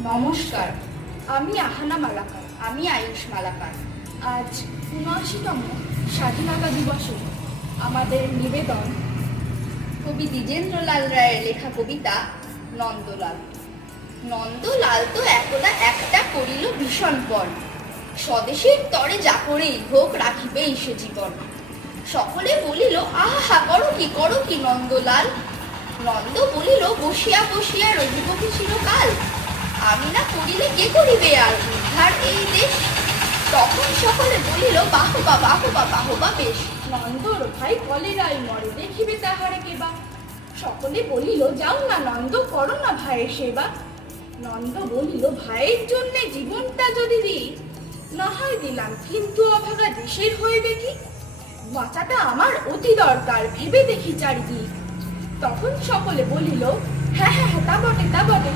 নমস্কার, আমি আহানা মালাকার। আমি আয়ুষ মালাকার। আজ ৭৯তম স্বাধীনতা দিবসে আমাদের নিবেদন কবি দ্বিজেন্দ্রলাল রায়ের লেখা কবিতা নন্দলাল। নন্দলাল তো একদা একটা করিল ভীষণ পণ, স্বদেশের তরে যা করেই হোক রাখিবেই সে জীবন। সকলে বলিল, আহা করো কি নন্দলাল। নন্দ বলিল, বসিয়া বসিয়া রহিব কি চিরকাল। আমি না করিলে কে করিবে আর উদ্ধার এই দেশ। তখন সকলে বলিল, বাহবা বাহবা বাহবা বেশ। নন্দর ভাই কলেরায় মরে, দেখিবে তাহারে কেবা। সকলে বলিল, যাও না নন্দ, করো না ভাইয়ের সেবা। নন্দ বলিল, ভাইয়ের জন্য জীবনটা যদি দিই, না হয় দিলাম, কিন্তু অভাগা দেশের হইবে কি। বাঁচাটা আমার অতি দরকার, ভেবে দেখি চারিদিক। তখন সকলে বলিল, হ্যাঁ হ্যাঁ তা বটে